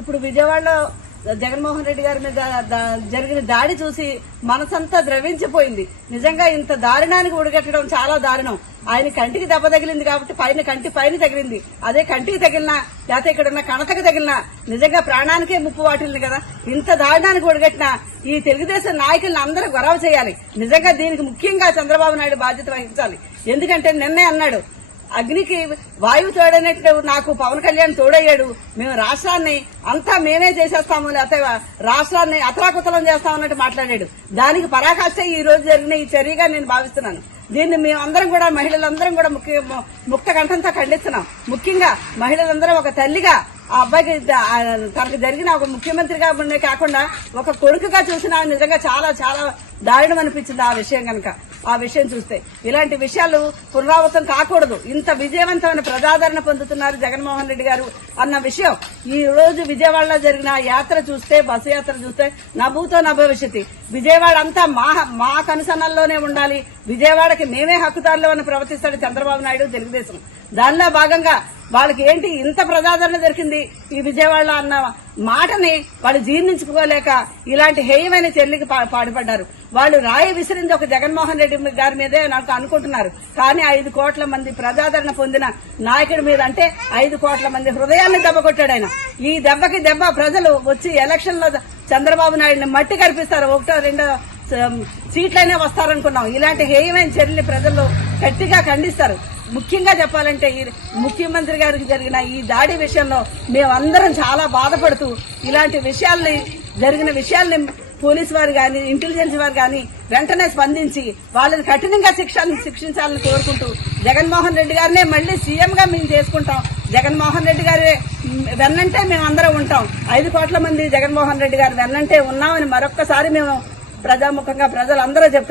ఇప్పుడు విజయవాడలో జగన్మోహన్ రెడ్డి గారి మీద జరిగిన దాడి చూసి మనసంతా ద్రవించిపోయింది. నిజంగా ఇంత దారుణానికి ఉడగట్టడం చాలా దారుణం. ఆయన కంటికి దెబ్బ తగిలింది కాబట్టి పైన కంటి పైన తగిలింది. అదే కంటికి తగిలినా లేకపోతే ఇక్కడ ఉన్న కణతకు తగిలినా నిజంగా ప్రాణానికే ముప్పు వాటిల్ని కదా. ఇంత దారుణానికి ఒడిగట్టిన ఈ తెలుగుదేశం నాయకులను అందరూ గొడవ చేయాలి. నిజంగా దీనికి ముఖ్యంగా చంద్రబాబు నాయుడు బాధ్యత వహించాలి. ఎందుకంటే నిన్నే అన్నాడు అగ్నికి వాయువు తోడైనట్టు నాకు పవన్ కళ్యాణ్ తోడయ్యాడు. మేము రాష్ట్రాన్ని అంతా మేమే చేసేస్తాము లేకపోతే రాష్ట్రాన్ని అతలాకుతలం చేస్తామన్నట్టు మాట్లాడాడు. దానికి పరాకాష్ట ఈ రోజు జరిగిన ఈ చర్యగా నేను భావిస్తున్నాను. దీన్ని మేమందరం కూడా మహిళలందరం కూడా ముఖ్య ముక్త కంఠంతో ఖండిస్తున్నాం. ముఖ్యంగా మహిళలందరం ఒక తల్లిగా ఆ అబ్బాయికి తనకు జరిగిన ఒక ముఖ్యమంత్రిగా ఉండే కాకుండా ఒక కొడుకుగా చూసిన నిజంగా చాలా చాలా దారుణం అనిపించింది ఆ విషయం కనుక ఆ విషయం చూస్తే. ఇలాంటి విషయాలు పునరావృతం కాకూడదు. ఇంత విజయవంతమైన ప్రజాదరణ పొందుతున్నారు జగన్మోహన్ రెడ్డి గారు అన్న విషయం. ఈ రోజు విజయవాడలో జరిగిన యాత్ర చూస్తే బస్సు యాత్ర చూస్తే నభూతో నభవిష్యతి. విజయవాడ అంతా మా మా కనుసన్నల్లోనే ఉండాలి. విజయవాడకి మేమే హక్కుదారులు అని ప్రవర్తిస్తాడు చంద్రబాబు నాయుడు తెలుగుదేశం. దానిలో భాగంగా వాళ్ళకి ఏంటి ఇంత ప్రజాదరణ దొరికింది? ఈ విజయవాడలో అన్న మాటని వాళ్ళు జీర్ణించుకోలేక ఇలాంటి హేయమైన చర్యలకి పా- వాళ్ళు రాయి విసిరింది ఒక జగన్మోహన్ రెడ్డి గారి మీదే నాకు అనుకుంటున్నారు. కానీ ఐదు కోట్ల మంది ప్రజాదరణ పొందిన నాయకుడి మీద అంటే ఐదు కోట్ల మంది హృదయాన్ని దెబ్బ కొట్టాడు ఆయన. ఈ దెబ్బకి దెబ్బ ప్రజలు వచ్చి ఎలక్షన్లో చంద్రబాబు నాయుడిని మట్టి కనిపిస్తారు ఒకటో రెండో సీట్లైనా వస్తారనుకున్నాం. ఇలాంటి హేయమైన చర్యలు ప్రజలు గట్టిగా ఖండిస్తారు. ముఖ్యంగా చెప్పాలంటే ఈ ముఖ్యమంత్రి గారికి జరిగిన ఈ దాడి విషయంలో మేమందరం చాలా బాధపడుతూ ఇలాంటి విషయాల్ని జరిగిన విషయాల్ని పోలీసు వారు కానీ ఇంటెలిజెన్స్ వారు కానీ వెంటనే స్పందించి వాళ్ళని కఠినంగా శిక్ష శిక్షించాలని కోరుకుంటూ జగన్మోహన్ రెడ్డి గారినే మళ్ళీ సీఎంగా మేము చేసుకుంటాం. జగన్మోహన్ రెడ్డి గారి వెన్నంటే మేము అందరం ఉంటాం. ఐదు కోట్ల మంది జగన్మోహన్ రెడ్డి గారు వెన్నంటే ఉన్నామని మరొక్కసారి మేము ప్రజాముఖంగా ప్రజలందరూ చెప్తాం.